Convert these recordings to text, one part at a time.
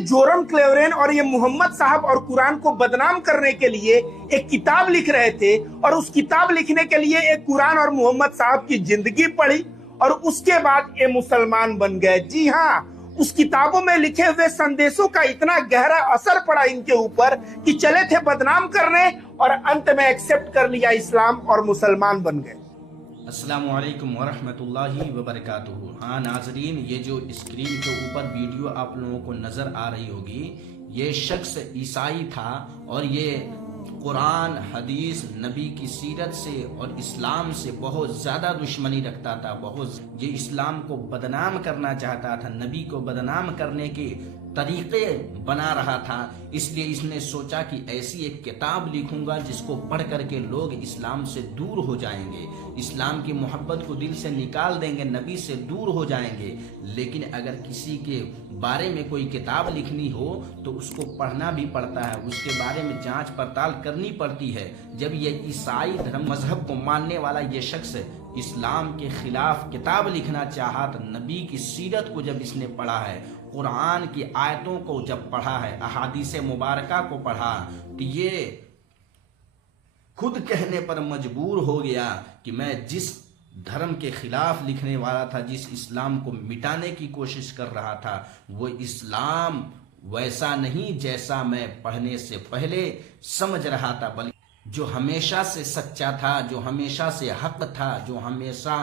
जोरम क्लेवरेन और ये मोहम्मद साहब और कुरान को बदनाम करने के लिए एक किताब लिख रहे थे, और उस किताब लिखने के लिए एक कुरान और मोहम्मद साहब की जिंदगी पढ़ी, और उसके बाद ये मुसलमान बन गए। जी हाँ, उस किताबों में लिखे हुए संदेशों का इतना गहरा असर पड़ा इनके ऊपर कि चले थे बदनाम करने और अंत में एक्सेप्ट कर लिया इस्लाम और मुसलमान बन गए। अस्सलामुअलैकुम वरहमतुल्लाहि वबरकातुहू। हाँ नाजरीन, ये जो स्क्रीन के ऊपर वीडियो आप लोगों को नज़र आ रही होगी, ये शख्स ईसाई था और ये कुरान, हदीस, नबी की सीरत से और इस्लाम से बहुत ज़्यादा दुश्मनी रखता था। ये इस्लाम को बदनाम करना चाहता था, नबी को बदनाम करने के तरीक़े बना रहा था। इसलिए इसने सोचा कि ऐसी एक किताब लिखूंगा जिसको पढ़ करके लोग इस्लाम से दूर हो जाएंगे, इस्लाम की मोहब्बत को दिल से निकाल देंगे, नबी से दूर हो जाएंगे। लेकिन अगर किसी के बारे में कोई किताब लिखनी हो तो उसको पढ़ना भी पड़ता है, उसके बारे में जांच पड़ताल करनी पड़ती है। जब ये ईसाई धर्म मजहब को मानने वाला ये शख्स इस्लाम के खिलाफ किताब लिखना चाहा तो नबी की सीरत को जब इसने पढ़ा है, कुरान की आयतों को जब पढ़ा है, अहादीस मुबारका को पढ़ा, तो ये खुद कहने पर मजबूर हो गया कि मैं जिस धर्म के खिलाफ लिखने वाला था, जिस इस्लाम को मिटाने की कोशिश कर रहा था, वो इस्लाम वैसा नहीं जैसा मैं पढ़ने से पहले समझ रहा था, बल्कि जो हमेशा से सच्चा था, जो हमेशा से हक था, जो हमेशा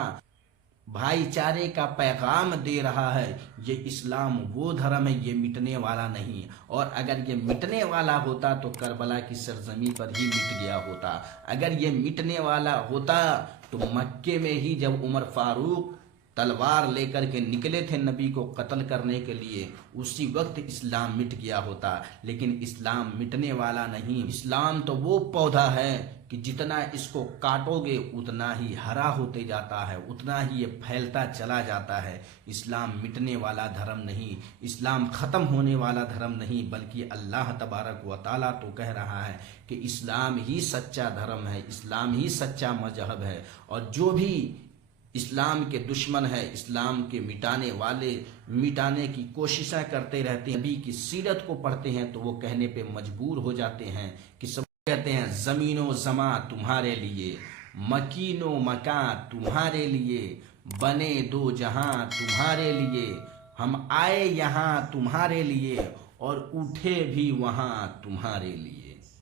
भाईचारे का पैगाम दे रहा है। ये इस्लाम वो धर्म है, ये मिटने वाला नहीं। और अगर ये मिटने वाला होता तो करबला की सरजमी पर ही मिट गया होता। अगर ये मिटने वाला होता तो मक्के में ही जब उमर फारूक तलवार लेकर के निकले थे नबी को कत्ल करने के लिए, उसी वक्त इस्लाम मिट गया होता। लेकिन इस्लाम मिटने वाला नहीं। इस्लाम तो वो पौधा है कि जितना इसको काटोगे उतना ही हरा होते जाता है, उतना ही ये फैलता चला जाता है। इस्लाम मिटने वाला धर्म नहीं, इस्लाम ख़त्म होने वाला धर्म नहीं, बल्कि अल्लाह तबारक व तआला तो कह रहा है कि इस्लाम ही सच्चा धर्म है, इस्लाम ही सच्चा मजहब है। और जो भी इस्लाम के दुश्मन है, इस्लाम के मिटाने वाले मिटाने की कोशिशें करते रहते हैं, नबी की सीरत को पढ़ते हैं तो वो कहने पे मजबूर हो जाते हैं कि सब कहते हैं ज़मीनो ज़मा तुम्हारे लिए, मकीनो मकान तुम्हारे लिए, बने दो जहां तुम्हारे लिए, हम आए यहाँ तुम्हारे लिए और उठे भी वहाँ तुम्हारे लिए।